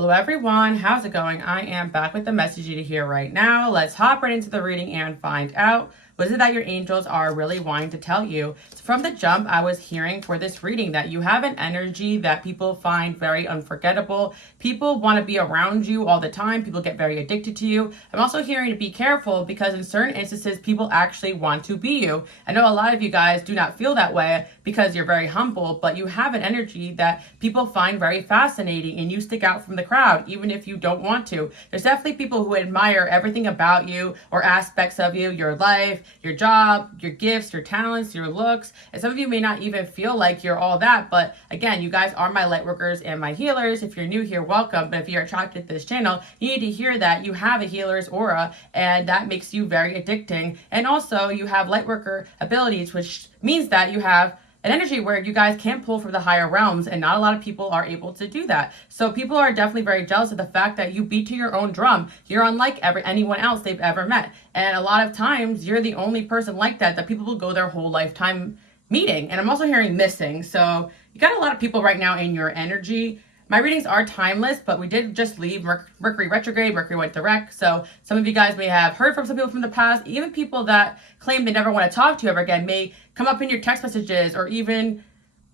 Hello everyone, how's it going? I am back with the message you to hear right now. Let's hop right into the reading and find out what is it that your angels are really wanting to tell you. From the jump, I was hearing for this reading that you have an energy that people find very unforgettable. People want to be around you all the time. People get very addicted to you. I'm also hearing to be careful because in certain instances, people actually want to be you. I know a lot of you guys do not feel that way because you're very humble, but you have an energy that people find very fascinating and you stick out from the crowd, even if you don't want to. There's definitely people who admire everything about you or aspects of you, your life, your job, your gifts, your talents, your looks. And some of you may not even feel like you're all that, but again, you guys are my light workers and my healers. If you're new here, welcome. But if you're attracted to this channel, you need to hear that you have a healer's aura and that makes you very addicting. And also you have light worker abilities, which means that you have an energy where you guys can pull from the higher realms, and not a lot of people are able to do that. So people are definitely very jealous of the fact that you beat to your own drum. You're unlike anyone else they've ever met. And a lot of times you're the only person like that people will go their whole lifetime meeting. And I'm also hearing missing. So you got a lot of people right now in your energy. My readings are timeless, but we did just leave Mercury retrograde. Mercury went direct. So some of you guys may have heard from some people from the past. Even people that claim they never want to talk to you ever again may come up in your text messages or even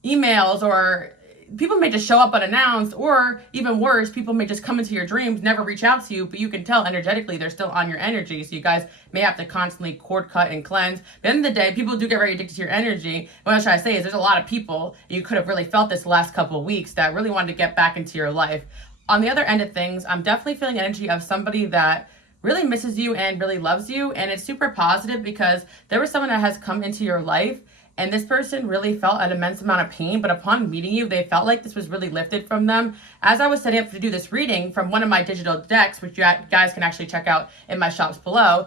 emails, or people may just show up unannounced, or even worse, people may just come into your dreams, never reach out to you, but you can tell energetically they're still on your energy. So you guys may have to constantly cord cut and cleanse. But at the end of the day, people do get very addicted to your energy. What I'm trying to say is there's a lot of people, you could have really felt this the last couple of weeks, that really wanted to get back into your life. On the other end of things, I'm definitely feeling energy of somebody that really misses you and really loves you. And it's super positive because there was someone that has come into your life and this person really felt an immense amount of pain, but upon meeting you, they felt like this was really lifted from them. As I was setting up to do this reading from one of my digital decks, which you guys can actually check out in my shops below,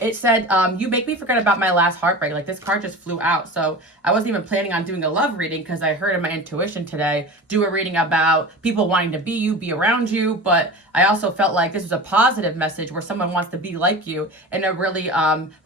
it said, you make me forget about my last heartbreak. Like, this card just flew out. So I wasn't even planning on doing a love reading because I heard in my intuition today, do a reading about people wanting to be you, be around you. But I also felt like this was a positive message where someone wants to be like you in a really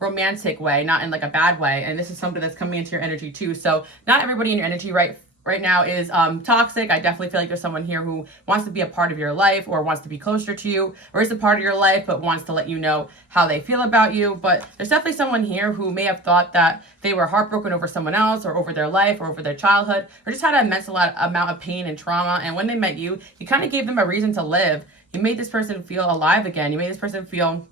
romantic way, not in like a bad way. And this is something that's coming into your energy too. So not everybody in your energy right now is toxic. I definitely feel like there's someone here who wants to be a part of your life or wants to be closer to you or is a part of your life but wants to let you know how they feel about you. But there's definitely someone here who may have thought that they were heartbroken over someone else or over their life or over their childhood or just had an immense amount of pain and trauma. And when they met you, you kind of gave them a reason to live. You made this person feel alive again. You made this person feel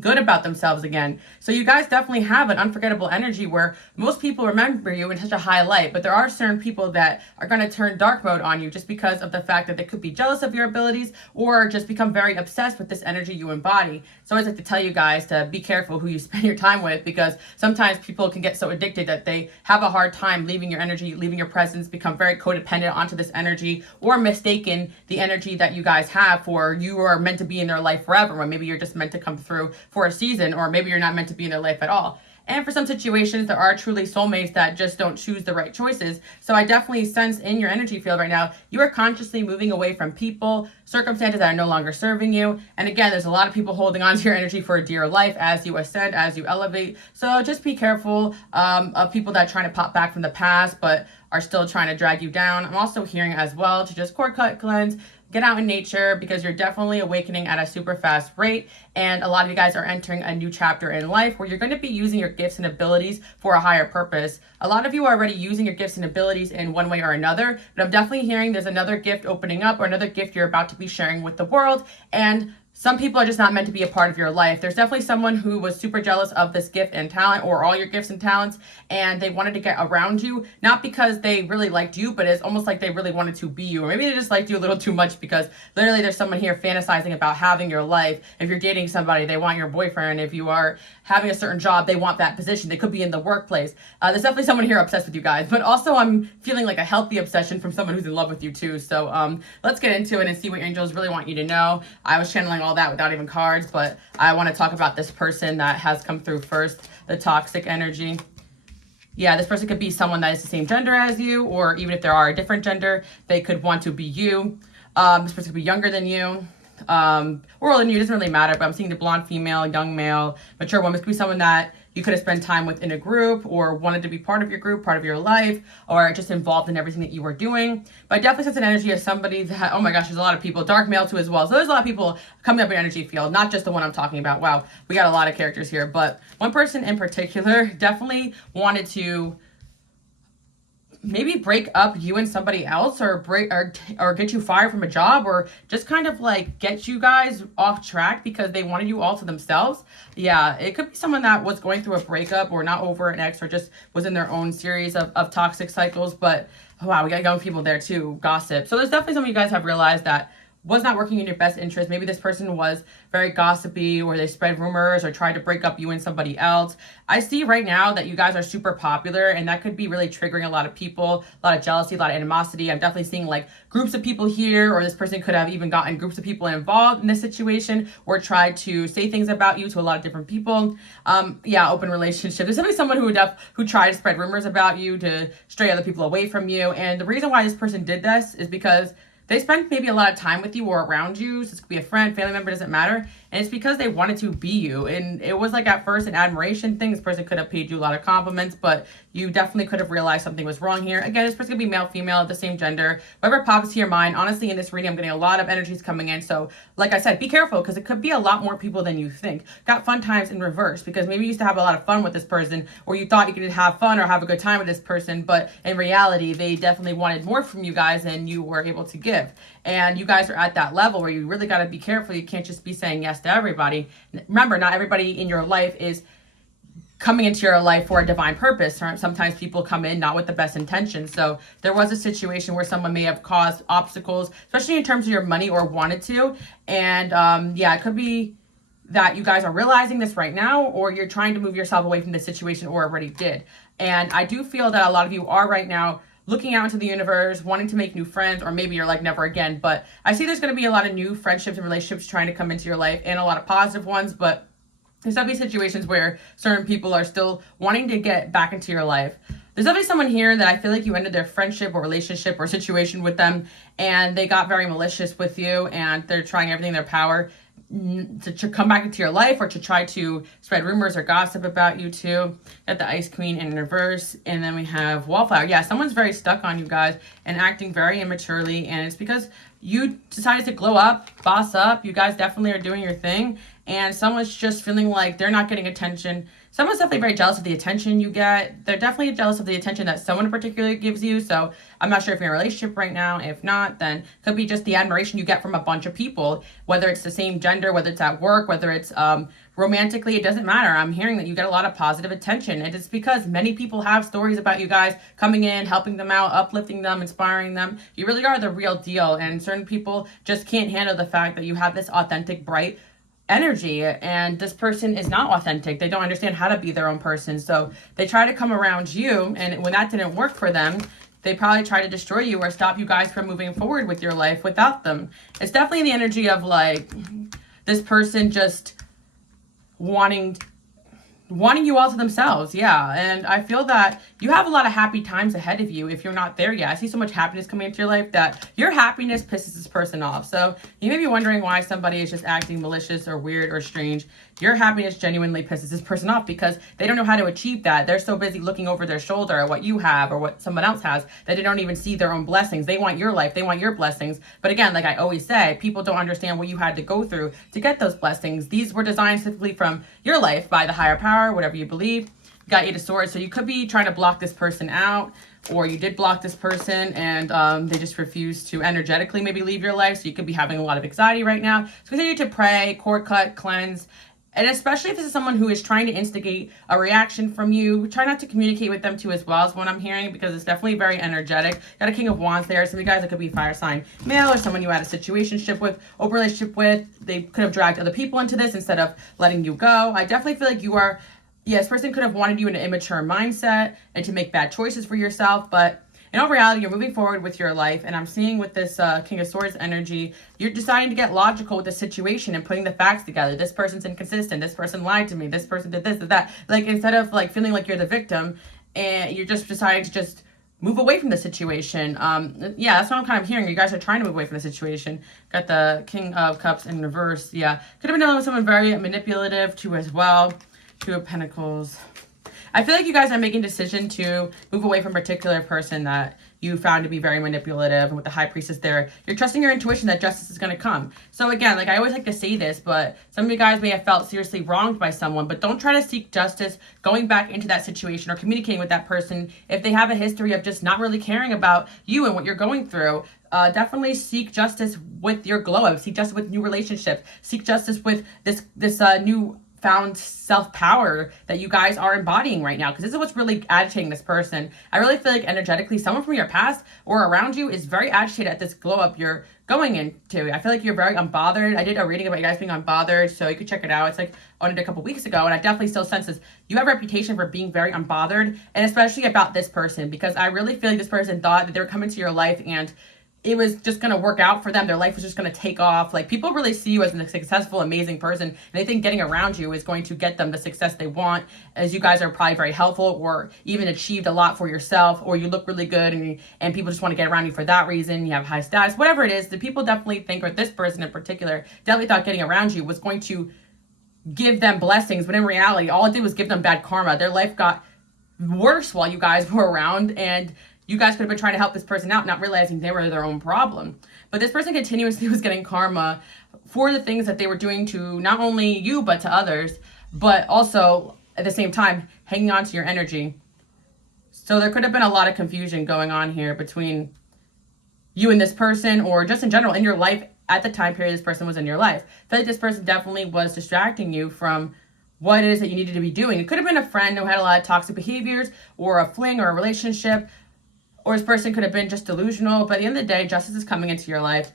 good about themselves again. So you guys definitely have an unforgettable energy where most people remember you in such a high light, but there are certain people that are going to turn dark mode on you just because of the fact that they could be jealous of your abilities or just become very obsessed with this energy you embody. So I always like to tell you guys to be careful who you spend your time with, because sometimes people can get so addicted that they have a hard time leaving your energy, leaving your presence, become very codependent onto this energy, or mistaken the energy that you guys have for you are meant to be in their life forever, when maybe you're just meant to come through for a season, or maybe you're not meant to be in their life at all. And for some situations, there are truly soulmates that just don't choose the right choices. So I definitely sense in your energy field right now, you are consciously moving away from people, circumstances that are no longer serving you. And again, there's a lot of people holding on to your energy for a dear life as you ascend, as you elevate. So just be careful of people that are trying to pop back from the past, but are still trying to drag you down. I'm also hearing as well to just cord cut, cleanse, get out in nature, because you're definitely awakening at a super fast rate. And a lot of you guys are entering a new chapter in life where you're going to be using your gifts and abilities for a higher purpose. A lot of you are already using your gifts and abilities in one way or another, but I'm definitely hearing there's another gift opening up or another gift you're about to be sharing with the world. And some people are just not meant to be a part of your life. There's definitely someone who was super jealous of this gift and talent, or all your gifts and talents, and they wanted to get around you, not because they really liked you, but it's almost like they really wanted to be you. Or maybe they just liked you a little too much, because literally there's someone here fantasizing about having your life. If you're dating somebody, they want your boyfriend. If you are having a certain job, they want that position. They could be in the workplace. There's definitely someone here obsessed with you guys, but also I'm feeling like a healthy obsession from someone who's in love with you too. So let's get into it and see what your angels really want you to know. I was channeling all that without even cards, but I want to talk about this person that has come through first, the toxic energy. Yeah, this person could be someone that is the same gender as you, or even if there are a different gender, they could want to be you. This person could be younger than you, or older than you, it doesn't really matter, but I'm seeing the blonde female, young male, mature woman. This could be someone that you could have spent time with in a group or wanted to be part of your group, part of your life, or just involved in everything that you were doing. But I definitely sense an energy of somebody that, oh my gosh, there's a lot of people, dark male too as well. So there's a lot of people coming up in your energy field, not just the one I'm talking about. Wow, we got a lot of characters here. But one person in particular definitely wanted to maybe break up you and somebody else, or get you fired from a job, or just kind of like get you guys off track because they wanted you all to themselves. Yeah, it could be someone that was going through a breakup or not over an ex, or just was in their own series of toxic cycles. But oh, wow, we got young people there too, gossip. So there's definitely some of you guys have realized that was not working in your best interest. Maybe this person was very gossipy, or they spread rumors or tried to break up you and somebody else. I see right now that you guys are super popular, and that could be really triggering a lot of people, a lot of jealousy, a lot of animosity. I'm definitely seeing like groups of people here, or this person could have even gotten groups of people involved in this situation, or tried to say things about you to a lot of different people. Yeah, open relationship. There's definitely someone who tried to spread rumors about you to stray other people away from you. And the reason why this person did this is because they spent maybe a lot of time with you or around you. So this could be a friend, family member, doesn't matter. And it's because they wanted to be you. And it was like at first an admiration thing. This person could have paid you a lot of compliments, but you definitely could have realized something was wrong here. Again, this person could be male, female, the same gender, whatever pops to your mind. Honestly, in this reading, I'm getting a lot of energies coming in. So like I said, be careful, because it could be a lot more people than you think. Got fun times in reverse, because maybe you used to have a lot of fun with this person, or you thought you could have fun or have a good time with this person, but in reality, they definitely wanted more from you guys than you were able to give. And you guys are at that level where you really got to be careful. You can't just be saying yes to everybody. Remember, not everybody in your life is coming into your life for a divine purpose. Sometimes people come in not with the best intentions. So there was a situation where someone may have caused obstacles, especially in terms of your money, or wanted to. And yeah, it could be that you guys are realizing this right now, or you're trying to move yourself away from the situation, or already did. And I do feel that a lot of you are right now looking out into the universe, wanting to make new friends, or maybe you're like never again. But I see there's going to be a lot of new friendships and relationships trying to come into your life, and a lot of positive ones. But there's definitely situations where certain people are still wanting to get back into your life. There's definitely someone here that I feel like you ended their friendship or relationship or situation with them, and they got very malicious with you, and they're trying everything in their power to come back into your life, or to try to spread rumors or gossip about you too. Got the Ice Queen in reverse, and then we have Wallflower. Yeah, someone's very stuck on you guys and acting very immaturely, and it's because you decided to glow up, boss up. You guys definitely are doing your thing, and someone's just feeling like they're not getting attention. Someone's definitely very jealous of the attention you get. They're definitely jealous of the attention that someone particularly gives you. So I'm not sure if you're in a relationship right now. If not, then it could be just the admiration you get from a bunch of people, whether it's the same gender, whether it's at work, whether it's romantically, it doesn't matter. I'm hearing that you get a lot of positive attention. And it's because many people have stories about you guys coming in, helping them out, uplifting them, inspiring them. You really are the real deal. And certain people just can't handle the fact that you have this authentic, bright energy, and this person is not authentic. They don't understand how to be their own person, so they try to come around you, and when that didn't work for them, they probably try to destroy you or stop you guys from moving forward with your life without them. It's definitely the energy of like this person just wanting you all to themselves. Yeah, and I feel that you have a lot of happy times ahead of you if you're not there yet. I see so much happiness coming into your life that your happiness pisses this person off. So you may be wondering why somebody is just acting malicious or weird or strange. Your happiness genuinely pisses this person off because they don't know how to achieve that. They're so busy looking over their shoulder at what you have or what someone else has that they don't even see their own blessings. They want your life. They want your blessings. But again, like I always say, people don't understand what you had to go through to get those blessings. These were designed specifically from your life by the higher power, whatever you believe. Got Eight of Swords. So you could be trying to block this person out, or you did block this person and they just refused to energetically maybe leave your life. So you could be having a lot of anxiety right now. So continue to pray, cord cut, cleanse. And especially if this is someone who is trying to instigate a reaction from you, try not to communicate with them too as well, is what I'm hearing, because it's definitely very energetic. Got a King of Wands there. Some of you guys, it could be fire sign male or someone you had a situationship with, open relationship with. They could have dragged other people into this instead of letting you go. I definitely feel like you are, yeah, this person could have wanted you in an immature mindset and to make bad choices for yourself, but in all reality, you're moving forward with your life, and I'm seeing with this King of Swords energy, you're deciding to get logical with the situation and putting the facts together. This person's inconsistent. This person lied to me. This person did this, did that. Like, instead of like feeling like you're the victim, and you're just deciding to just move away from the situation. Yeah, that's what I'm kind of hearing. You guys are trying to move away from the situation. Got the King of Cups in reverse. Yeah, could have been dealing with someone very manipulative too as well. Two of Pentacles. I feel like you guys are making a decision to move away from a particular person that you found to be very manipulative. And with the High Priestess there, you're trusting your intuition that justice is going to come. So again, like I always like to say this, but some of you guys may have felt seriously wronged by someone, but don't try to seek justice going back into that situation or communicating with that person if they have a history of just not really caring about you and what you're going through. Definitely seek justice with your glow up. Seek justice with new relationships. Seek justice with this new found self-power that you guys are embodying right now, because this is what's really agitating this person. I really feel like energetically someone from your past or around you is very agitated at this glow up you're going into. I feel like you're very unbothered. I did a reading about you guys being unbothered, so you could check it out. It's like on it a couple weeks ago, and I definitely still sense this. You have a reputation for being very unbothered, and especially about this person, because I really feel like this person thought that they were coming to your life and it was just going to work out for them. Their life was just going to take off. Like, people really see you as a successful, amazing person, and they think getting around you is going to get them the success they want, as you guys are probably very helpful or even achieved a lot for yourself, or you look really good and people just want to get around you for that reason. You have high status, whatever it is. The people definitely think, or this person in particular, definitely thought getting around you was going to give them blessings, but in reality, all it did was give them bad karma. Their life got worse while you guys were around, and you guys could have been trying to help this person out, not realizing they were their own problem. But this person continuously was getting karma for the things that they were doing to not only you, but to others, but also at the same time, hanging on to your energy. So there could have been a lot of confusion going on here between you and this person, or just in general in your life at the time period this person was in your life. I feel like this person definitely was distracting you from what it is that you needed to be doing. It could have been a friend who had a lot of toxic behaviors, or a fling, or a relationship, or this person could have been just delusional. But at the end of the day, justice is coming into your life.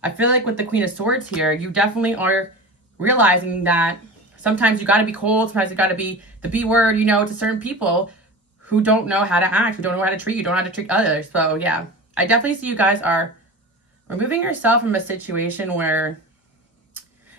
I feel like with the Queen of Swords here, you definitely are realizing that sometimes you got to be cold, sometimes you got to be the B word, to certain people who don't know how to act, who don't know how to treat you, don't know how to treat others. So yeah, I definitely see you guys are removing yourself from a situation where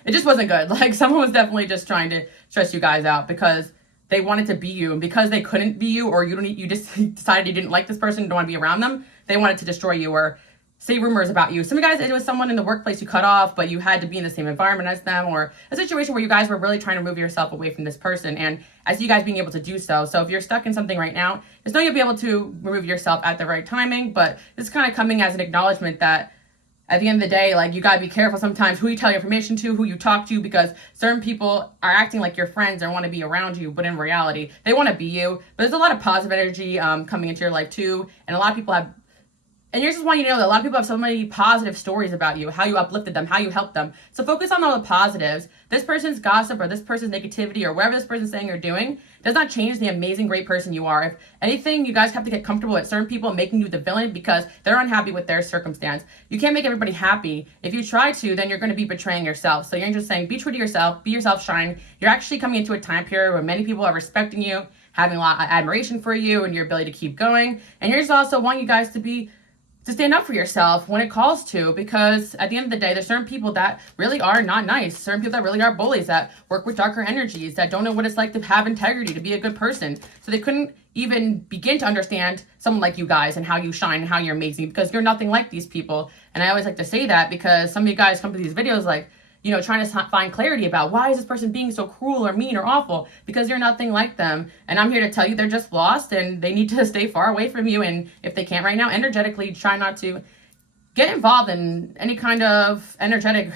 it just wasn't good. Like, someone was definitely just trying to stress you guys out because they wanted to be you, and because they couldn't be you, or you just decided you didn't like this person, don't want to be around them, they wanted to destroy you or say rumors about you. Some of you guys, it was someone in the workplace you cut off, but you had to be in the same environment as them, or a situation where you guys were really trying to move yourself away from this person, and I see you guys being able to do so. So if you're stuck in something right now, just know you'll be able to remove yourself at the right timing, but this is kind of coming as an acknowledgement that at the end of the day, like, you gotta be careful sometimes who you tell your information to, who you talk to, because certain people are acting like your friends and want to be around you, but in reality, they want to be you. But there's a lot of positive energy coming into your life too, and a lot of people have, and here's just want you to know that a lot of people have so many positive stories about you, how you uplifted them, how you helped them. So focus on all the positives. This person's gossip or this person's negativity or whatever this person's saying or doing does not change the amazing, great person you are. If anything, you guys have to get comfortable with certain people making you the villain because they're unhappy with their circumstance. You can't make everybody happy. If you try to, then you're going to be betraying yourself. So you're just saying, be true to yourself, be yourself, shine. You're actually coming into a time period where many people are respecting you, having a lot of admiration for you and your ability to keep going. And you're just also wanting you guys to stand up for yourself when it calls to, because at the end of the day, there's certain people that really are not nice, certain people that really are bullies, that work with darker energies, that don't know what it's like to have integrity, to be a good person. So they couldn't even begin to understand someone like you guys and how you shine and how you're amazing, because you're nothing like these people. And I always like to say that because some of you guys come to these videos like, trying to find clarity about why is this person being so cruel or mean or awful, because you're nothing like them. And I'm here to tell you they're just lost and they need to stay far away from you. And if they can't right now, energetically try not to get involved in any kind of energetic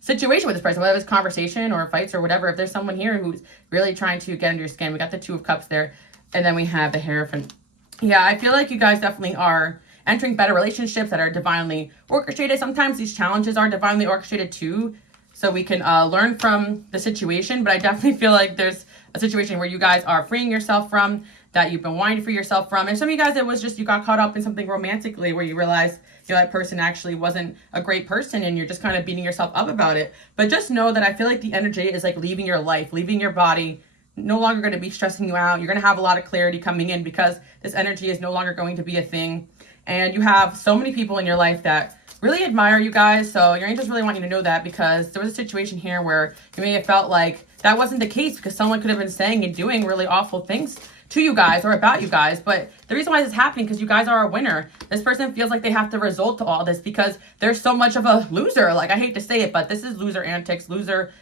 situation with this person, whether it's conversation or fights or whatever. If there's someone here who's really trying to get under your skin, we got the Two of Cups there, and then we have the Hierophant. Yeah, I feel like you guys definitely are entering better relationships that are divinely orchestrated. Sometimes these challenges are divinely orchestrated too, so we can learn from the situation. But I definitely feel like there's a situation where you guys are freeing yourself from, that you've been wanting to free yourself from. And some of you guys, it was just you got caught up in something romantically where you realized that person actually wasn't a great person and you're just kind of beating yourself up about it. But just know that I feel like the energy is like leaving your life, leaving your body, no longer going to be stressing you out. You're going to have a lot of clarity coming in because this energy is no longer going to be a thing. And you have so many people in your life that really admire you guys. So your angels really want you to know that, because there was a situation here where you may have felt like that wasn't the case, because someone could have been saying and doing really awful things to you guys or about you guys. But the reason why this is happening, because you guys are a winner. This person feels like they have to resort to all this because they're so much of a loser. Like, I hate to say it, but this is loser antics, loser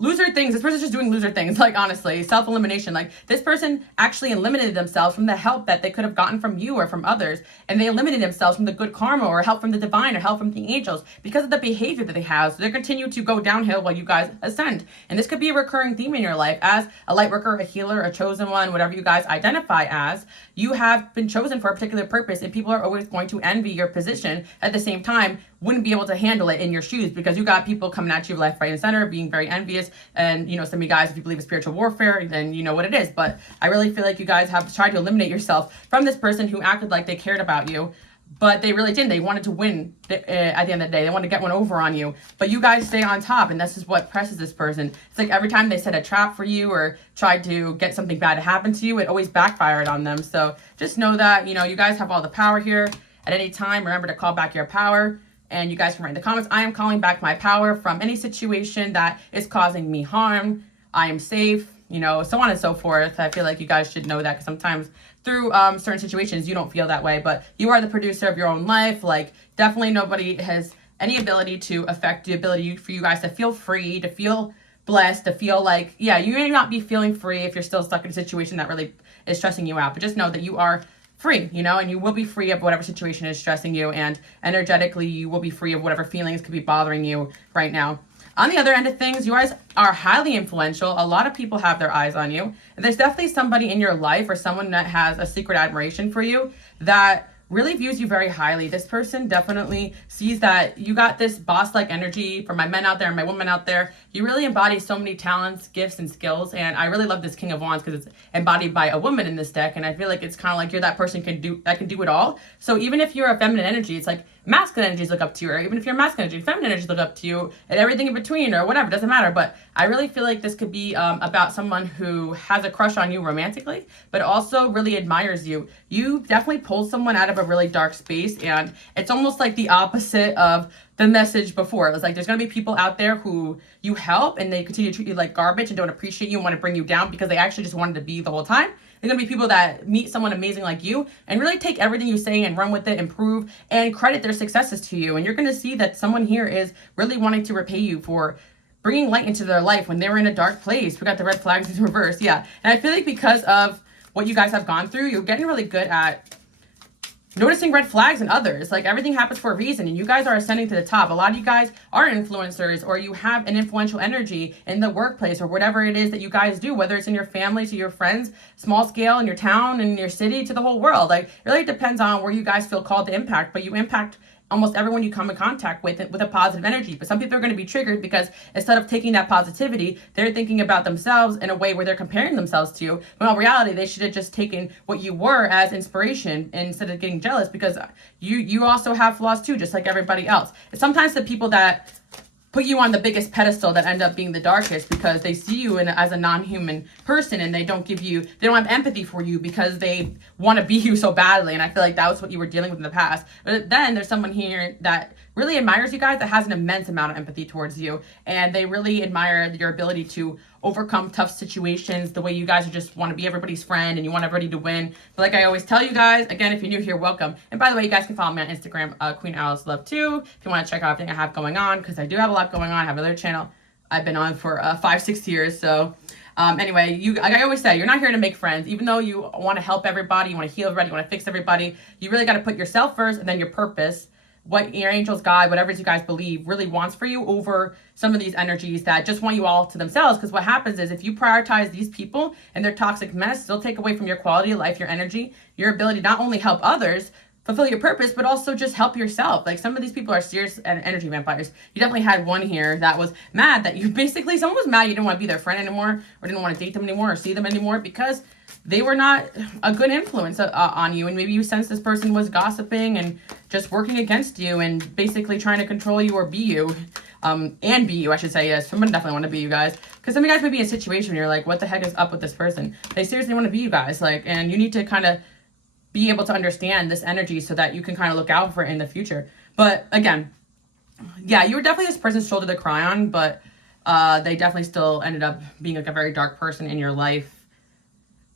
loser things. This person's just doing loser things, like honestly, self-elimination. Like this person actually eliminated themselves from the help that they could have gotten from you or from others, and they eliminated themselves from the good karma or help from the divine or help from the angels because of the behavior that they have. So they continue to go downhill while you guys ascend. And this could be a recurring theme in your life as a light worker, a healer, a chosen one, whatever you guys identify as. You have been chosen for a particular purpose, and people are always going to envy your position. At the same time, wouldn't be able to handle it in your shoes because you got people coming at you left, right, and center, being very envious. And, you know, some of you guys, if you believe in spiritual warfare, then you know what it is. But I really feel like you guys have tried to eliminate yourself from this person who acted like they cared about you, but they really didn't. They wanted to win at the end of the day. They wanted to get one over on you, but you guys stay on top, and this is what presses this person. It's like every time they set a trap for you or tried to get something bad to happen to you, it always backfired on them. So just know that, you know, you guys have all the power here. At any time, remember to call back your power. And you guys can write in the comments, I am calling back my power from any situation that is causing me harm. I am safe, you know, so on and so forth. I feel like you guys should know that because sometimes through certain situations, you don't feel that way, but you are the producer of your own life. Like definitely nobody has any ability to affect the ability for you guys to feel free, to feel blessed, to feel like, yeah, you may not be feeling free if you're still stuck in a situation that really is stressing you out, but just know that you are free, you know, and you will be free of whatever situation is stressing you, and energetically you will be free of whatever feelings could be bothering you right now. On the other end of things, you guys are highly influential. A lot of people have their eyes on you. And there's definitely somebody in your life or someone that has a secret admiration for you that really views you very highly. This person definitely sees that you got this boss-like energy. For my men out there and my women out there, you really embody so many talents, gifts, and skills. And I really love this King of Wands because it's embodied by a woman in this deck. And I feel like it's kind of like you're that person that can do it all. So even if you're a feminine energy, it's like masculine energies look up to you, or even if you're masculine energy, feminine energies look up to you, and everything in between, or whatever, doesn't matter. But I really feel like this could be about someone who has a crush on you romantically, but also really admires you. You definitely pulled someone out of a really dark space, and it's almost like the opposite of the message before. It was like there's going to be people out there who you help, and they continue to treat you like garbage and don't appreciate you and want to bring you down because they actually just wanted to be the whole time. There's going to be people that meet someone amazing like you and really take everything you say and run with it, improve, and credit their successes to you. And you're going to see that someone here is really wanting to repay you for bringing light into their life when they were in a dark place. We got the red flags in reverse. Yeah. And I feel like because of what you guys have gone through, you're getting really good at noticing red flags in others. Like everything happens for a reason, and you guys are ascending to the top. A lot of you guys are influencers, or you have an influential energy in the workplace or whatever it is that you guys do, whether it's in your family, to your friends, small scale, in your town, in your city, to the whole world. Like it really depends on where you guys feel called to impact, but you impact almost everyone you come in contact with a positive energy. But some people are going to be triggered because instead of taking that positivity, they're thinking about themselves in a way where they're comparing themselves to you. When in reality, they should have just taken what you were as inspiration instead of getting jealous, because you also have flaws too, just like everybody else. And sometimes the people that put you on the biggest pedestal that end up being the darkest because they see you as a non-human person, and they don't have empathy for you because they want to be you so badly. And I feel like that was what you were dealing with in the past. But then there's someone here that really admires you guys, that has an immense amount of empathy towards you, and they really admire your ability to overcome tough situations, the way you guys just want to be everybody's friend and you want everybody to win. But like I always tell you guys, again, if you're new here, welcome. And by the way, you guys can follow me on Instagram, Queen Alice Love 2, if you want to check out everything I have going on, because I do have a lot going on. I have another channel I've been on for 5-6 years. So anyway, like I always say, you're not here to make friends. Even though you want to help everybody, you want to heal everybody, you want to fix everybody, you really got to put yourself first, and then your purpose, what your angels, God, whatever you guys believe really wants for you, over some of these energies that just want you all to themselves. Because what happens is if you prioritize these people and their toxic mess, they'll take away from your quality of life, your energy, your ability to not only help others fulfill your purpose, but also just help yourself. Like some of these people are serious energy vampires. You definitely had one here that was mad that someone was mad you didn't want to be their friend anymore, or didn't want to date them anymore or see them anymore because they were not a good influence on you. And maybe you sensed this person was gossiping and just working against you and basically trying to control you or be you. And be you, I should say. Yes, someone definitely want to be you guys. Because some of you guys may be in a situation where you're like, what the heck is up with this person? They seriously want to be you guys. Like, and you need to kind of be able to understand this energy so that you can kind of look out for it in the future. But again, yeah, you were definitely this person's shoulder to cry on, but they definitely still ended up being like a very dark person in your life.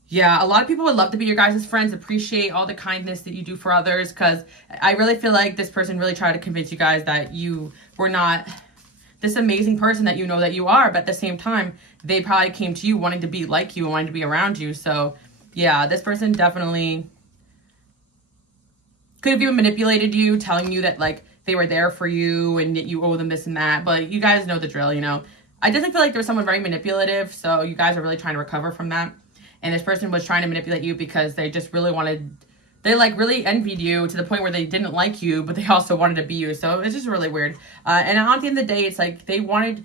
Yeah, a lot of people would love to be your guys' friends, appreciate all the kindness that you do for others, because I really feel like this person really tried to convince you guys that you were not this amazing person that you know that you are, but at the same time, they probably came to you wanting to be like you and wanting to be around you. So yeah, this person definitely could have even manipulated you, telling you that like they were there for you and that you owe them this and that. But you guys know the drill, you know. I definitely feel like there was someone very manipulative, so you guys are really trying to recover from that. And this person was trying to manipulate you because they just really wanted, they like really envied you to the point where they didn't like you, but they also wanted to be you. So it's just really weird. And at the end of the day, it's like they wanted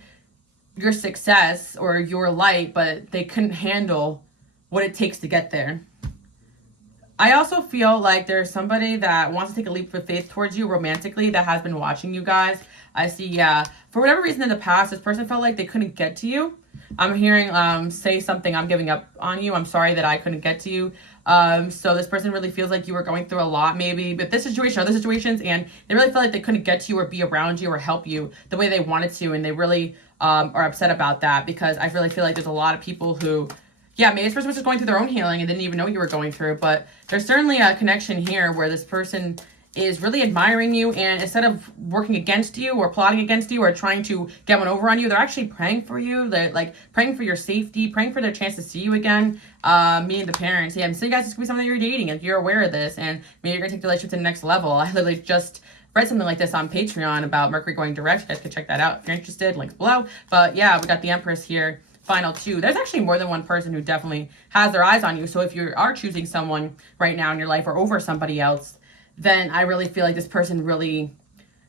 your success or your light, but they couldn't handle what it takes to get there. I also feel like there's somebody that wants to take a leap of faith towards you romantically that has been watching you guys. I see, yeah. For whatever reason in the past, this person felt like they couldn't get to you. I'm hearing say something, I'm giving up on you. I'm sorry that I couldn't get to you. So this person really feels like you were going through a lot maybe. But this situation, other situations, and they really felt like they couldn't get to you or be around you or help you the way they wanted to. And they really are upset about that because I really feel like there's a lot of people who, yeah, maybe this person was just going through their own healing and didn't even know what you were going through. But there's certainly a connection here where this person is really admiring you, and instead of working against you or plotting against you or trying to get one over on you, they're actually praying for you. They're like praying for your safety, praying for their chance to see you again. Me and the parents. Yeah, so you guys, this could be something you're dating if you're aware of this, and maybe you're gonna take the relationship to the next level. I literally just read something like this on Patreon about Mercury going direct. You guys can check that out if you're interested. Links below. But yeah, we got the Empress here. Final two. There's actually more than one person who definitely has their eyes on you. So if you are choosing someone right now in your life or over somebody else, then I really feel like this person really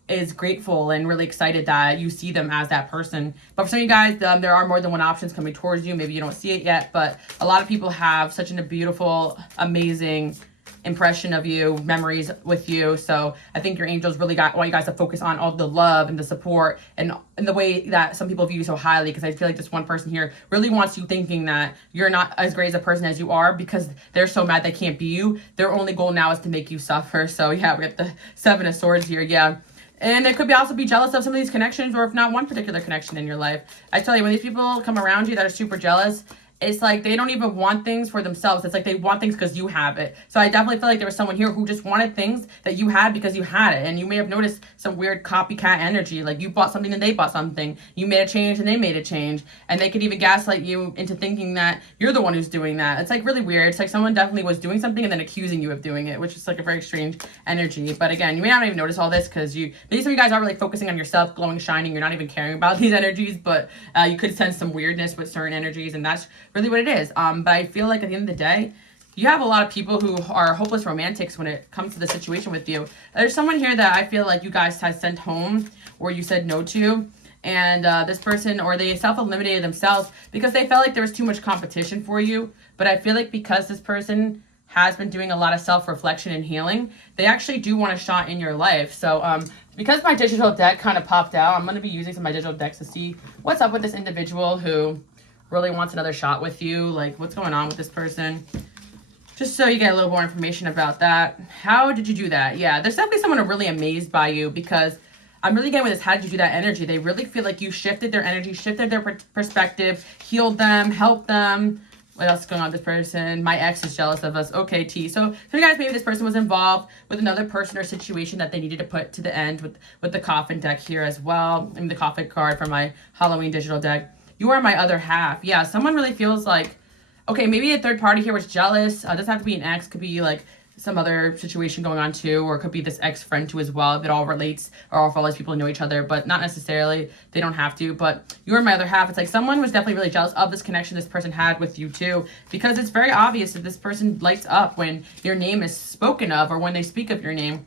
is grateful and really excited that you see them as that person. But for some of you guys, there are more than one options coming towards you. Maybe you don't see it yet, but a lot of people have such a beautiful, amazing impression of you, memories with you. So I think your angels really want you guys to focus on all the love and the support and the way that some people view you so highly, because I feel like this one person here really wants you thinking that you're not as great as a person as you are because they're so mad they can't be you. Their only goal now is to make you suffer. So yeah, we got the Seven of Swords here. Yeah. And they could also be jealous of some of these connections, or if not one particular connection in your life. I tell you, when these people come around you that are super jealous, it's like they don't even want things for themselves. It's like they want things because you have it. So I definitely feel like there was someone here who just wanted things that you had because you had it. And you may have noticed some weird copycat energy. Like you bought something and they bought something. You made a change and they made a change. And they could even gaslight you into thinking that you're the one who's doing that. It's like really weird. It's like someone definitely was doing something and then accusing you of doing it, which is like a very strange energy. But again, you may not even notice all this because maybe some of you guys are really focusing on yourself, glowing, shining. You're not even caring about these energies, but you could sense some weirdness with certain energies, and that's really what it is. But I feel like at the end of the day, you have a lot of people who are hopeless romantics when it comes to the situation with you. There's someone here that I feel like you guys have sent home or you said no to, and this person, or they self-eliminated themselves because they felt like there was too much competition for you. But I feel like because this person has been doing a lot of self-reflection and healing, they actually do want a shot in your life. So because my digital deck kind of popped out, I'm going to be using some of my digital decks to see what's up with this individual who really wants another shot with you. Like, what's going on with this person? Just so you get a little more information about that. How did you do that? Yeah, there's definitely someone really amazed by you, because I'm really getting with this, how did you do that energy? They really feel like you shifted their energy, shifted their perspective, healed them, helped them. What else is going on with this person? My ex is jealous of us. Okay, T. So you guys, maybe this person was involved with another person or situation that they needed to put to the end with the coffin deck here as well. I mean, the coffin card from my Halloween digital deck. You are my other half. Yeah, someone really feels like, okay, maybe a third party here was jealous. It doesn't have to be an ex. Could be like some other situation going on too, or it could be this ex-friend too as well. If it all relates, or all follows, people know each other, but not necessarily. They don't have to. But you are my other half. It's like someone was definitely really jealous of this connection this person had with you too, because it's very obvious that this person lights up when your name is spoken of, or when they speak of your name.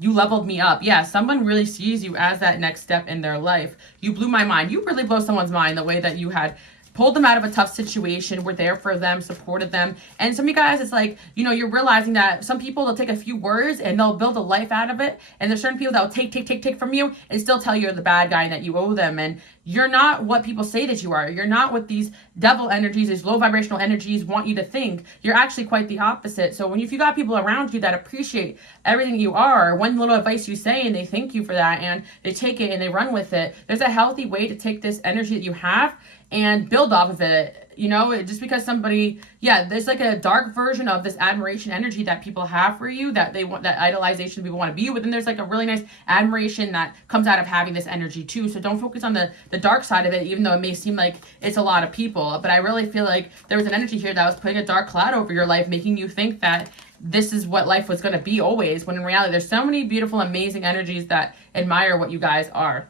You leveled me up. Yeah, someone really sees you as that next step in their life. You blew my mind. You really blow someone's mind the way that you had pulled them out of a tough situation, were there for them, supported them. And some of you guys, it's like, you know, you're realizing that some people, they'll take a few words and they'll build a life out of it. And there's certain people that will take from you and still tell you're the bad guy and that you owe them. And you're not what people say that you are. You're not what these devil energies, these low vibrational energies want you to think. You're actually quite the opposite. So if you got people around you that appreciate everything you are, one little advice you say and they thank you for that and they take it and they run with it, there's a healthy way to take this energy that you have and build off of it. You know, just because somebody, there's like a dark version of this admiration energy that people have for you, that they want, that idolization people want to be you. But then there's like a really nice admiration that comes out of having this energy too. So don't focus on the dark side of it, even though it may seem like it's a lot of people. But I really feel like there was an energy here that was putting a dark cloud over your life, making you think that this is what life was going to be always, when in reality, there's so many beautiful, amazing energies that admire what you guys are.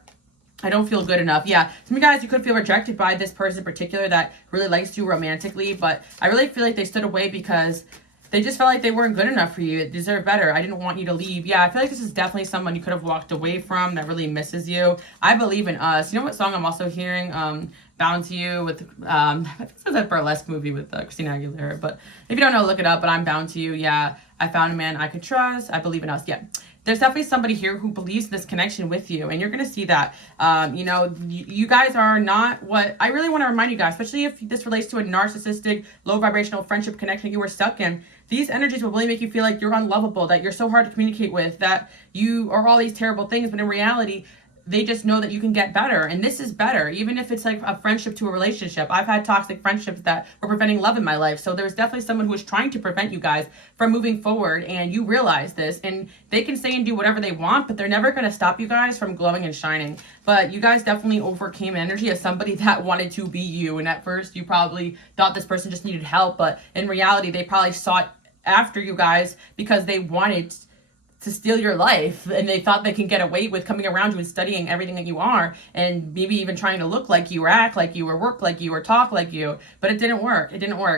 I don't feel good enough. Yeah, some of you guys, you could feel rejected by this person in particular that really likes you romantically, but I really feel like they stood away because they just felt like they weren't good enough for you. They deserve better. I didn't want you to leave. Yeah, I feel like this is definitely someone you could have walked away from that really misses you. I Believe in Us. You know what song I'm also hearing? Bound to You with, I think it's a burlesque movie with Christina Aguilera, but if you don't know, look it up, but I'm Bound to You. Yeah, I found a man I could trust. I believe in us. Yeah. There's definitely somebody here who believes in this connection with you, and you're going to see that. You know, you guys are not what I really want to remind you guys, especially if this relates to a narcissistic, low vibrational friendship connection you were stuck in. These energies will really make you feel like you're unlovable, that you're so hard to communicate with, that you are all these terrible things, but in reality, they just know that you can get better, and this is better, even if it's like a friendship to a relationship. I've had toxic friendships that were preventing love in my life, so there's definitely someone who is trying to prevent you guys from moving forward, and you realize this, and they can say and do whatever they want, but they're never going to stop you guys from glowing and shining. But you guys definitely overcame energy as somebody that wanted to be you, and at first you probably thought this person just needed help, but in reality they probably sought after you guys because they wanted to steal your life, and they thought they can get away with coming around you and studying everything that you are, and maybe even trying to look like you or act like you or work like you or talk like you, but it didn't work.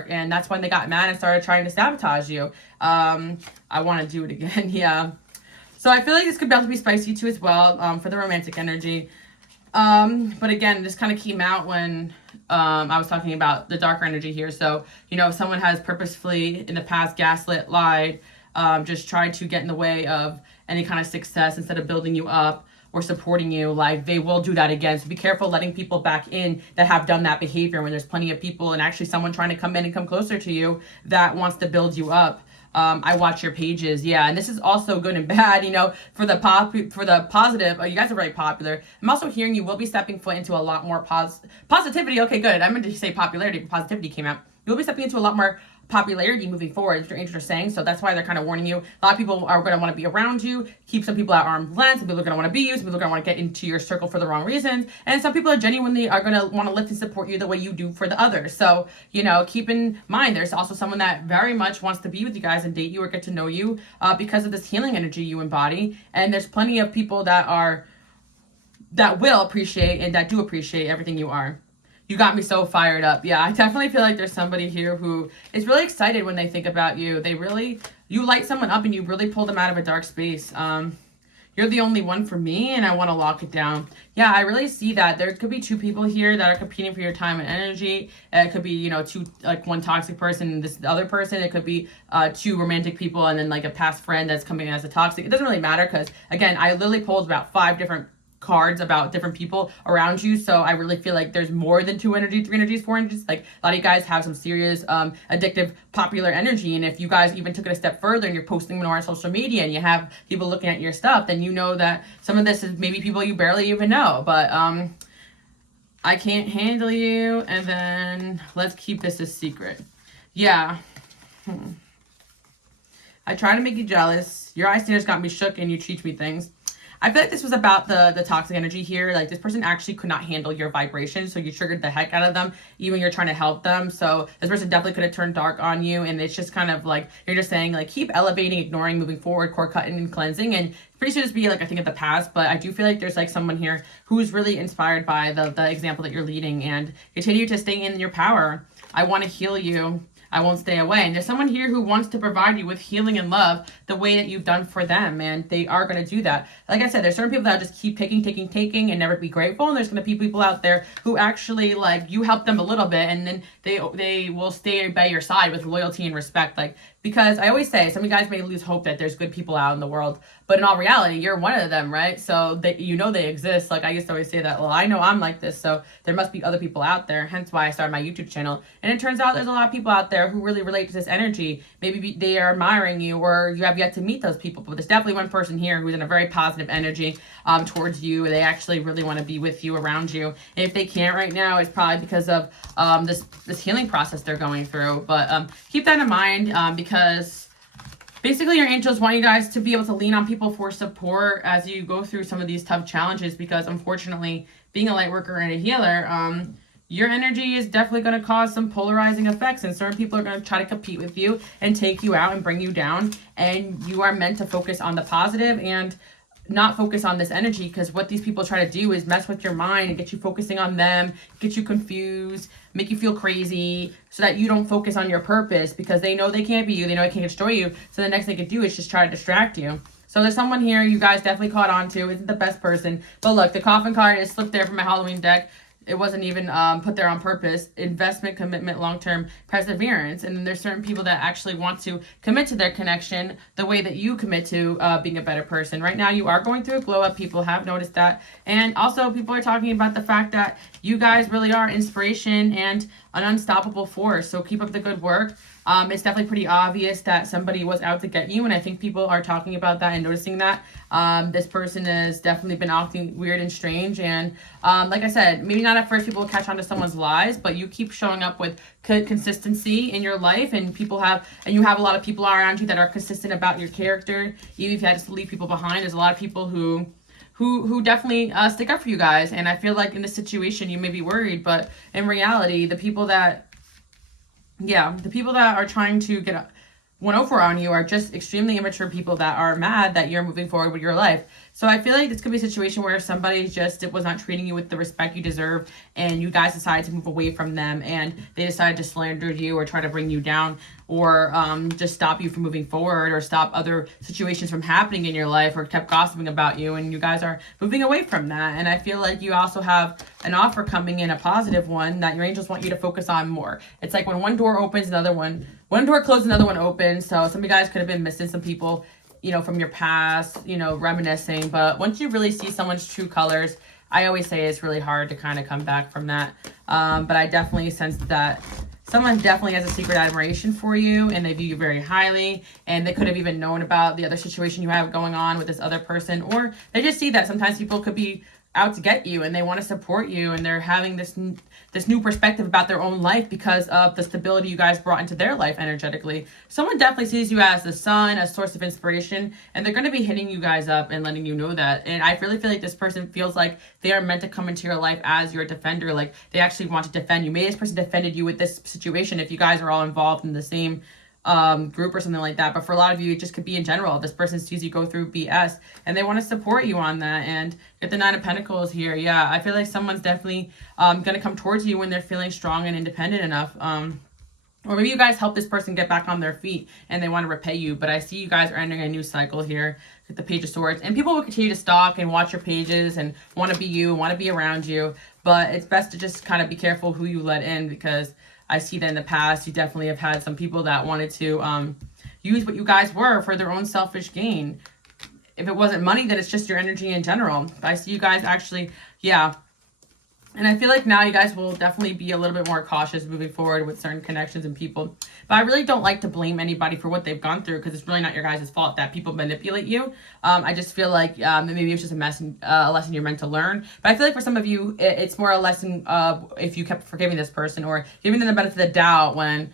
And that's when they got mad and started trying to sabotage you. I want to do it again. Yeah, so I feel like this could be able to be spicy too as well, for the romantic energy. But again, this kind of came out when I was talking about the darker energy here. So, you know, if someone has purposefully in the past gaslit, lied, just tried to get in the way of any kind of success instead of building you up or supporting you, like, they will do that again. So be careful letting people back in that have done that behavior when there's plenty of people and actually someone trying to come in and come closer to you that wants to build you up. I watch your pages. Yeah, and this is also good and bad, you know, for the positive. You guys are very popular. I'm also hearing you will be stepping foot into a lot more positivity. Okay, good. I meant to say popularity, but positivity came out. You'll be stepping into a lot more popularity moving forward, if your angels are saying. So that's why they're kind of warning you. A lot of people are going to want to be around you. Keep some people at arm's length. Some people are going to want to be you. Some people are going to want to get into your circle for the wrong reasons. And some people are genuinely are going to want to lift and support you the way you do for the others. So, you know, keep in mind, there's also someone that very much wants to be with you guys and date you or get to know you because of this healing energy you embody. And there's plenty of people that will appreciate and that do appreciate everything you are. You got me so fired up. Yeah, I definitely feel like there's somebody here who is really excited when they think about you. You light someone up and you really pull them out of a dark space. You're the only one for me, and I want to lock it down. Yeah, I really see that. There could be two people here that are competing for your time and energy. It could be, you know, one toxic person and this other person. It could be two romantic people and then like a past friend that's coming in as a toxic. It doesn't really matter because, again, I literally pulled about 5 different cards about different people around you, so I really feel like there's more than 2 energies, 3 energies, 4 energies. Like, a lot of you guys have some serious addictive popular energy, and if you guys even took it a step further and you're posting more on social media and you have people looking at your stuff, then you know that some of this is maybe people you barely even know. But I can't handle you, and then let's keep this a secret. Yeah. I try to make you jealous. Your eye standards got me shook and you teach me things. I feel like this was about the toxic energy here. Like, this person actually could not handle your vibration, so you triggered the heck out of them, even when you're trying to help them. So this person definitely could have turned dark on you, and it's just kind of like, you're just saying, like, keep elevating, ignoring, moving forward, core cutting, and cleansing, and pretty soon just be, like, I think of the past, but I do feel like there's, like, someone here who's really inspired by the example that you're leading, and continue to stay in your power. I want to heal you. I won't stay away. And there's someone here who wants to provide you with healing and love the way that you've done for them, and they are going to do that. Like I said, there's certain people that just keep taking and never be grateful, and there's going to be people out there who actually, like, you help them a little bit, and then they will stay by your side with loyalty and respect. Like, Because I always say, some of you guys may lose hope that there's good people out in the world, but in all reality, you're one of them, right? So that you know they exist. Like I used to always say that, well, I know I'm like this, so there must be other people out there. Hence why I started my YouTube channel. And it turns out there's a lot of people out there who really relate to this energy. Maybe they are admiring you, or you have yet to meet those people. But there's definitely one person here who's in a very positive energy towards you. They actually really want to be with you, around you. And if they can't right now, it's probably because of this healing process they're going through. But keep that in mind because basically your angels want you guys to be able to lean on people for support as you go through some of these tough challenges, because unfortunately, being a light worker and a healer, your energy is definitely going to cause some polarizing effects, and certain people are going to try to compete with you and take you out and bring you down, and you are meant to focus on the positive and not focus on this energy, because what these people try to do is mess with your mind and get you focusing on them, get you confused, make you feel crazy, so that you don't focus on your purpose, because they know they can't be you, they know they can't destroy you, so the next thing they can do is just try to distract you. So there's someone here you guys definitely caught on to, isn't the best person, but look, the coffin card is slipped there from my Halloween deck. It wasn't even put there on purpose. Investment, commitment, long-term perseverance. And then there's certain people that actually want to commit to their connection the way that you commit to being a better person. Right now, you are going through a glow-up. People have noticed that. And also, people are talking about the fact that you guys really are inspiration and an unstoppable force. So keep up the good work. It's definitely pretty obvious that somebody was out to get you, and I think people are talking about that and noticing that. This person has definitely been acting weird and strange, and like I said, maybe not at first people will catch on to someone's lies, but you keep showing up with consistency in your life, and you have a lot of people around you that are consistent about your character. Even if you had to leave people behind, there's a lot of people who definitely stick up for you guys, and I feel like in this situation you may be worried, but in reality, the people that are trying to get one over on you are just extremely immature people that are mad that you're moving forward with your life. So I feel like this could be a situation where somebody just was not treating you with the respect you deserve, and you guys decided to move away from them, and they decided to slander you or try to bring you down, or just stop you from moving forward, or stop other situations from happening in your life, or kept gossiping about you, and you guys are moving away from that. And I feel like you also have an offer coming in, a positive one, that your angels want you to focus on more. It's like when one door opens, one door closes, another one opens. So some of you guys could have been missing some people, from your past, reminiscing. But once you really see someone's true colors, I always say it's really hard to kind of come back from that. But I definitely sense that someone definitely has a secret admiration for you, and they view you very highly, and they could have even known about the other situation you have going on with this other person, or they just see that sometimes people could be out to get you and they want to support you, and they're having this new perspective about their own life because of the stability you guys brought into their life energetically. Someone definitely sees you as the sun, a source of inspiration, and they're going to be hitting you guys up and letting you know that. And I really feel like this person feels like they are meant to come into your life as your defender. Like they actually want to defend you. Maybe this person defended you with this situation if you guys are all involved in the same group or something like that. But for a lot of you, it just could be in general. This person sees you go through BS and they want to support you on that. And get the Nine of Pentacles here. Yeah, I feel like someone's definitely going to come towards you when they're feeling strong and independent enough. Or maybe you guys help this person get back on their feet and they want to repay you. But I see you guys are entering a new cycle here with the Page of Swords. And people will continue to stalk and watch your pages and want to be you, want to be around you. But it's best to just kind of be careful who you let in, because I see that in the past, you definitely have had some people that wanted to use what you guys were for their own selfish gain. If it wasn't money, then it's just your energy in general. But I see you guys actually, yeah. And I feel like now you guys will definitely be a little bit more cautious moving forward with certain connections and people. But I really don't like to blame anybody for what they've gone through, because it's really not your guys' fault that people manipulate you. I just feel like maybe it's just a lesson you're meant to learn. But I feel like for some of you, it's more a lesson if you kept forgiving this person or giving them the benefit of the doubt when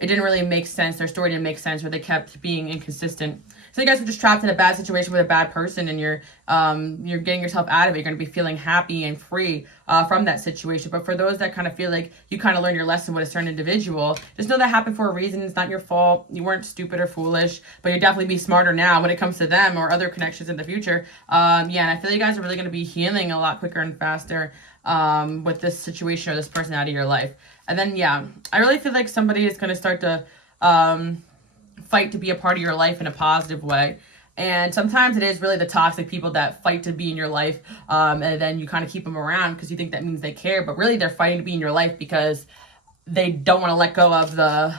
it didn't really make sense, their story didn't make sense, or they kept being inconsistent. So you guys were just trapped in a bad situation with a bad person, and you're getting yourself out of it. You're going to be feeling happy and free from that situation. But for those that kind of feel like you kind of learned your lesson with a certain individual, just know that happened for a reason. It's not your fault. You weren't stupid or foolish, but you'll definitely be smarter now when it comes to them or other connections in the future. And I feel you guys are really going to be healing a lot quicker and faster with this situation or this person out of your life. And then, I really feel like somebody is going to start to fight to be a part of your life in a positive way. And sometimes it is really the toxic people that fight to be in your life, and then you kind of keep them around because you think that means they care, but really they're fighting to be in your life because they don't want to let go of the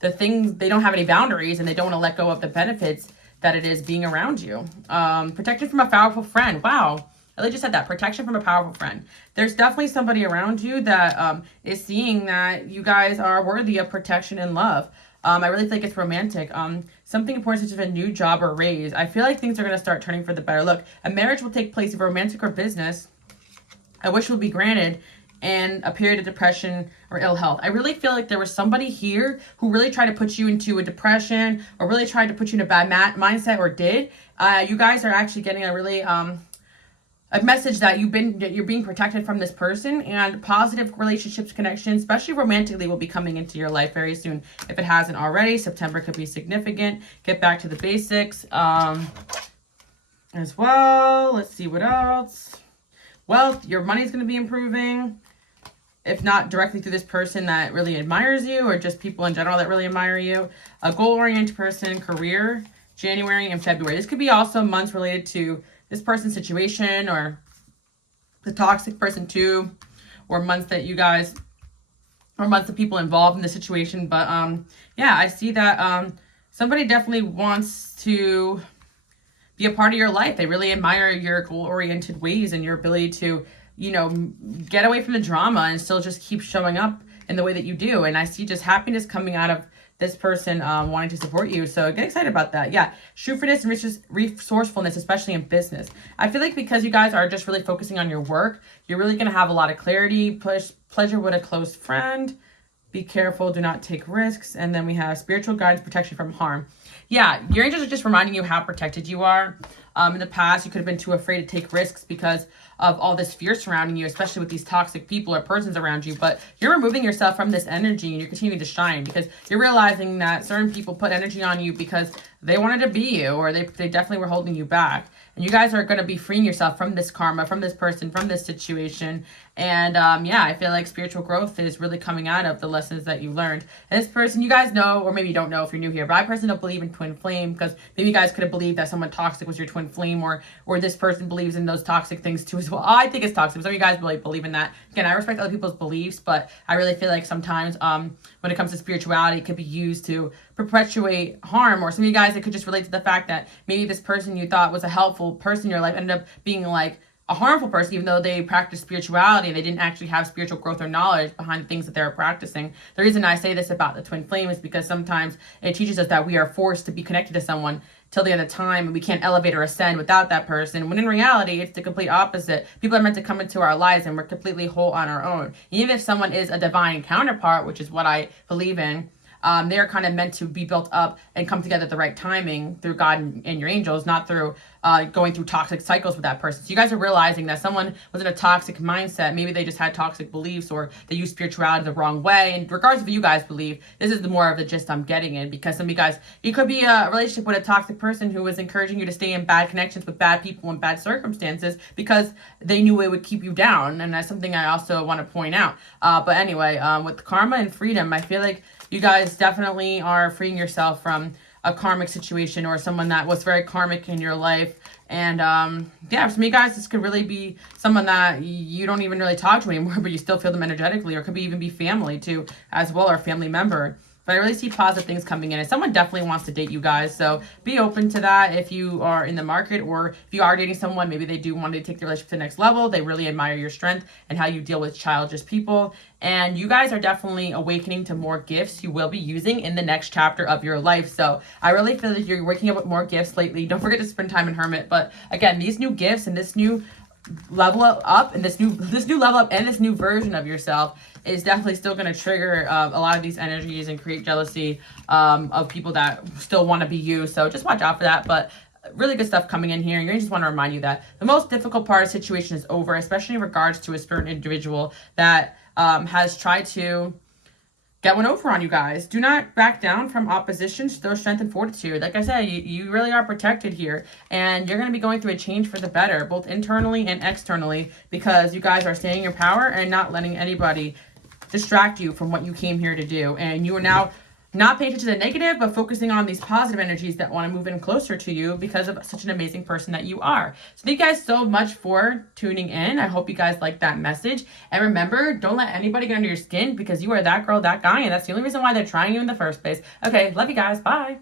the things, they don't have any boundaries and they don't want to let go of the benefits that it is being around you. Protection from a powerful friend. Wow. I just said that. Protection from a powerful friend. There's definitely somebody around you that is seeing that you guys are worthy of protection and love. I really think it's romantic. Something important such as a new job or raise. I feel like things are going to start turning for the better. Look, a marriage will take place, either romantic or business. A wish will be granted, and a period of depression or ill health. I really feel like there was somebody here who really tried to put you into a depression or really tried to put you in a bad mindset, or did. You guys are actually getting a really a message that you're being protected from this person, and positive relationships, connections, especially romantically, will be coming into your life very soon. If it hasn't already, September could be significant. Get back to the basics as well. Let's see what else. Wealth, your money's going to be improving. If not directly through this person that really admires you, or just people in general that really admire you. A goal-oriented person, career, January and February. This could be also months related to this person's situation, or the toxic person too, or months that you guys, or months of people involved in the situation. But yeah, I see that somebody definitely wants to be a part of your life. They really admire your goal-oriented ways and your ability to, you know, get away from the drama and still just keep showing up in the way that you do. And I see just happiness coming out of this person wanting to support you. So get excited about that. Yeah. Shrewdness and resourcefulness, especially in business. I feel like because you guys are just really focusing on your work, you're really going to have a lot of clarity. Pleasure with a close friend. Be careful. Do not take risks. And then we have spiritual guidance, protection from harm. Yeah. Your angels are just reminding you how protected you are. In the past, you could have been too afraid to take risks because of all this fear surrounding you, especially with these toxic people or persons around you. But you're removing yourself from this energy, and you're continuing to shine because you're realizing that certain people put energy on you because they wanted to be you, or they definitely were holding you back. And you guys are going to be freeing yourself from this karma, from this person, from this situation. And yeah, I feel like spiritual growth is really coming out of the lessons that you learned. And this person, you guys know, or maybe you don't know if you're new here, but I personally don't believe in twin flame, because maybe you guys could have believed that someone toxic was your twin flame, or this person believes in those toxic things too as well. I think it's toxic. Some of you guys really believe in that. Again, I respect other people's beliefs, but I really feel like sometimes when it comes to spirituality, it could be used to perpetuate harm. Or some of you guys, it could just relate to the fact that maybe this person you thought was a helpful person in your life ended up being like a harmful person, even though they practiced spirituality and they didn't actually have spiritual growth or knowledge behind the things that they were practicing. The reason I say this about the twin flame is because sometimes it teaches us that we are forced to be connected to someone till the end of time, and we can't elevate or ascend without that person, when in reality, it's the complete opposite. People are meant to come into our lives and we're completely whole on our own. Even if someone is a divine counterpart, which is what I believe in, they are kind of meant to be built up and come together at the right timing through God and your angels, not through going through toxic cycles with that person. So you guys are realizing that someone was in a toxic mindset. Maybe they just had toxic beliefs, or they used spirituality the wrong way. And regardless of what you guys believe, this is the more of the gist I'm getting in, because some of you guys, you could be a relationship with a toxic person who was encouraging you to stay in bad connections with bad people and bad circumstances because they knew it would keep you down. And that's something I also want to point out. But anyway, with karma and freedom, I feel like you guys definitely are freeing yourself from a karmic situation or someone that was very karmic in your life. And yeah, for me, guys, this could really be someone that you don't even really talk to anymore, but you still feel them energetically, or it could even be family too as well, or family member. But I really see positive things coming in, and someone definitely wants to date you guys. So be open to that if you are in the market, or if you are dating someone, maybe they do want to take the relationship to the next level. They really admire your strength and how you deal with childish people. And you guys are definitely awakening to more gifts you will be using in the next chapter of your life. So I really feel like you're waking up with more gifts lately. Don't forget to spend time in Hermit. But again, these new gifts and this new level up and this new level up and this new version of yourself is definitely still going to trigger a lot of these energies and create jealousy of people that still want to be you. So just watch out for that. But really good stuff coming in here. And I just want to remind you that the most difficult part of the situation is over, especially in regards to a certain individual that has tried to get one over on you guys. Do not back down from opposition. Show strength and fortitude. Like I said, you really are protected here. And you're going to be going through a change for the better, both internally and externally, because you guys are staying in your power and not letting anybody distract you from what you came here to do. And you are now not paying attention to the negative, but focusing on these positive energies that want to move in closer to you because of such an amazing person that you are. So thank you guys so much for tuning in. I hope you guys like that message. And remember, don't let anybody get under your skin because you are that girl, that guy, and that's the only reason why they're trying you in the first place. Okay, love you guys. Bye.